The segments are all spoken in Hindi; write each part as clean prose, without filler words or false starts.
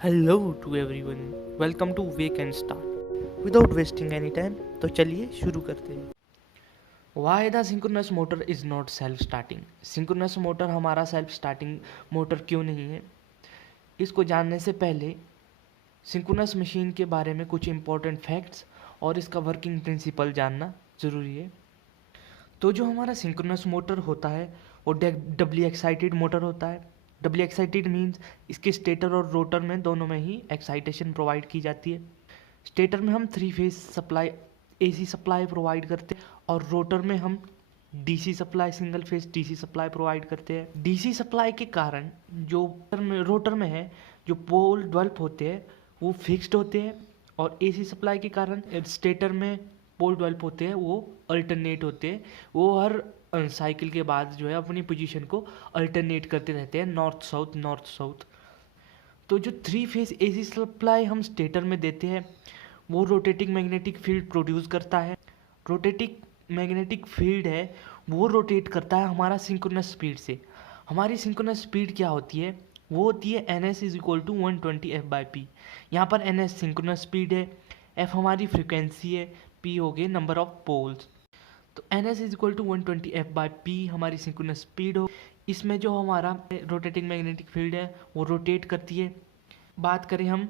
Hello to everyone, welcome to wake and start. Without wasting any time, तो चलिए शुरू करते हैं। Why the synchronous motor is not self starting. Synchronous motor हमारा सेल्फ स्टार्टिंग मोटर क्यों नहीं है, इसको जानने से पहले सिंक्रोनस मशीन के बारे में कुछ इंपॉर्टेंट फैक्ट्स और इसका वर्किंग प्रिंसिपल जानना ज़रूरी है। तो जो हमारा सिंक्रोनस मोटर होता है वो डबली एक्साइटेड मोटर होता है। डबली एक्साइटेड मीन्स इसके स्टेटर और रोटर में दोनों में ही एक्साइटेशन प्रोवाइड की जाती है। स्टेटर में हम 3 phase supply AC supply provide करते हैं और रोटर में हम DC supply single phase DC supply provide करते हैं। डीसी सप्लाई के कारण जो रोटर में है जो पोल डेवलप होते हैं वो फिक्स्ड होते हैं, और एसी सप्लाई के कारण स्टेटर में पोल डेवलप होते हैं वो अल्टरनेट होते हैं। वो हर साइकिल के बाद जो है अपनी पोजीशन को अल्टरनेट करते रहते हैं, नॉर्थ साउथ। तो जो 3 फेज एसी सप्लाई हम स्टेटर में देते हैं वो रोटेटिंग मैग्नेटिक फील्ड प्रोड्यूस करता है। रोटेटिंग मैग्नेटिक फील्ड है वो रोटेट करता है हमारा सिंक्रोनस स्पीड से। हमारी सिंक्रोनस स्पीड क्या होती है, वो होती है NS is equal to 120 F/P। यहाँ पर NS सिंक्रोनस स्पीड है, F हमारी फ्रिक्वेंसी है, P हो गए नंबर ऑफ पोल्स। तो NS is equal to 120 F/P हमारी सिंक्रोनस स्पीड हो। इसमें जो हमारा रोटेटिंग मैग्नेटिक फील्ड है वो रोटेट करती है। बात करें हम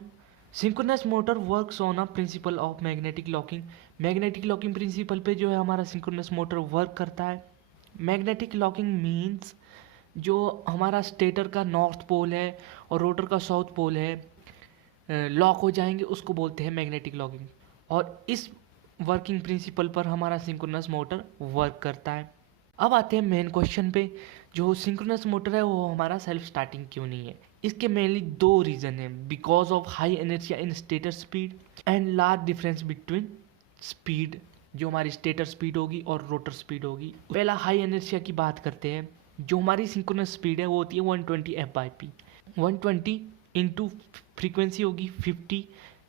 synchronous motor works on a principle of magnetic locking. Magnetic locking principle पे जो है हमारा सिंक्रोनस मोटर वर्क करता है। मैग्नेटिक लॉकिंग मीन्स जो हमारा स्टेटर का नॉर्थ पोल है और रोटर का साउथ पोल है लॉक हो जाएंगे, उसको बोलते हैं मैग्नेटिक लॉकिंग। और इस वर्किंग प्रिंसिपल पर हमारा सिंक्रोनस मोटर वर्क करता है। अब आते हैं मेन क्वेश्चन पे, जो सिंक्रोनस मोटर है वो हमारा सेल्फ स्टार्टिंग क्यों नहीं है। इसके मेनली 2 रीज़न है, because of high inertia in stator speed and large difference between speed, जो हमारी स्टेटर स्पीड होगी और रोटर स्पीड होगी। पहला हाई एनर्जिया की बात करते हैं। जो हमारी सिंक्रोनस स्पीड है वो होती है 120 F/P। 120 इंटू फ्रीक्वेंसी होगी 50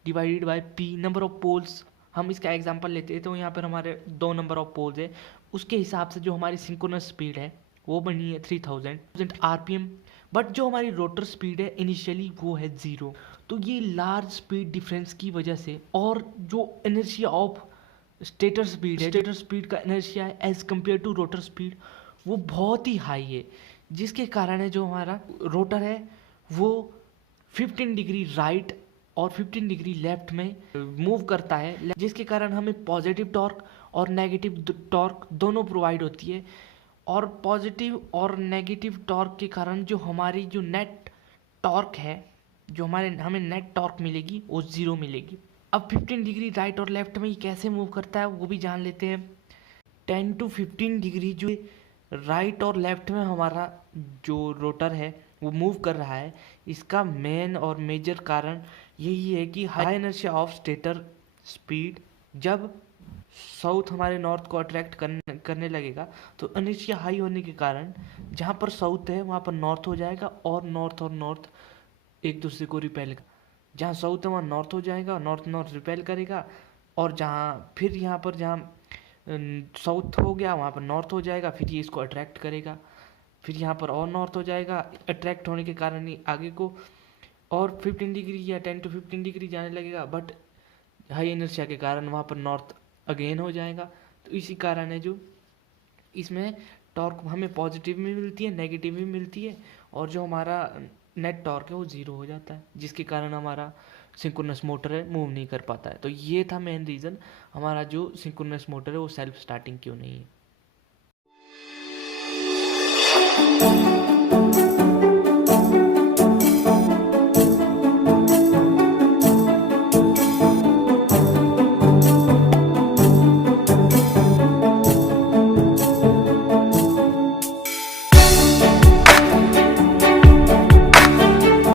divided by P number of poles. हम इसका एग्जांपल लेते हैं तो यहाँ पर हमारे 2 नंबर ऑफ पोल्स है, उसके हिसाब से जो हमारी सिंक्रोनस स्पीड है वो बनी है 3000 RPM। बट जो हमारी रोटर स्पीड है इनिशियली वो है 0। तो ये लार्ज स्पीड डिफरेंस की वजह से और जो एनर्जिया ऑफ स्टेटर स्पीड है, स्टेटर स्पीड का एनर्जिया है as compare to rotor speed वो बहुत ही हाई है, जिसके कारण है जो हमारा रोटर है वो 15 डिग्री राइट और 15 डिग्री लेफ्ट में मूव करता है, जिसके कारण हमें पॉजिटिव टॉर्क और नेगेटिव टॉर्क दोनों प्रोवाइड होती है। और पॉजिटिव और नेगेटिव टॉर्क के कारण जो हमारी जो नेट टॉर्क है, जो हमें नेट टॉर्क मिलेगी वो 0 मिलेगी। अब 15 डिग्री राइट और लेफ्ट में ये कैसे मूव करता है वो भी जान लेते हैं। 10 to 15 डिग्री जो राइट और लेफ्ट में हमारा जो रोटर है वो मूव कर रहा है, इसका मेन और मेजर कारण यही है कि high inertia of stator speed जब साउथ हमारे नॉर्थ को अट्रैक्ट करने लगेगा तो इनर्शिया हाई होने के कारण जहाँ पर साउथ है वहाँ पर नॉर्थ हो जाएगा, और नॉर्थ एक दूसरे को रिपेल, जहाँ साउथ है वहाँ नॉर्थ हो जाएगा, नॉर्थ रिपेल करेगा। और जहाँ फिर यहाँ पर जहाँ साउथ हो गया वहाँ पर नॉर्थ हो जाएगा, फिर ये इसको अट्रैक्ट करेगा, फिर यहाँ पर और नॉर्थ हो जाएगा, अट्रैक्ट होने के कारण ही आगे को और 15 डिग्री या 10 to 15 डिग्री जाने लगेगा। बट हाई इनर्शिया के कारण वहाँ पर नॉर्थ अगेन हो जाएगा। तो इसी कारण है जो इसमें टॉर्क हमें पॉजिटिव में मिलती है, नेगेटिव में मिलती है, और जो हमारा नेट टॉर्क है वो 0 हो जाता है, जिसके कारण हमारा सिंक्रोनस मोटर है मूव नहीं कर पाता है। तो ये था मेन रीज़न हमारा जो सिंक्रोनस मोटर है वो सेल्फ स्टार्टिंग क्यों नहीं है।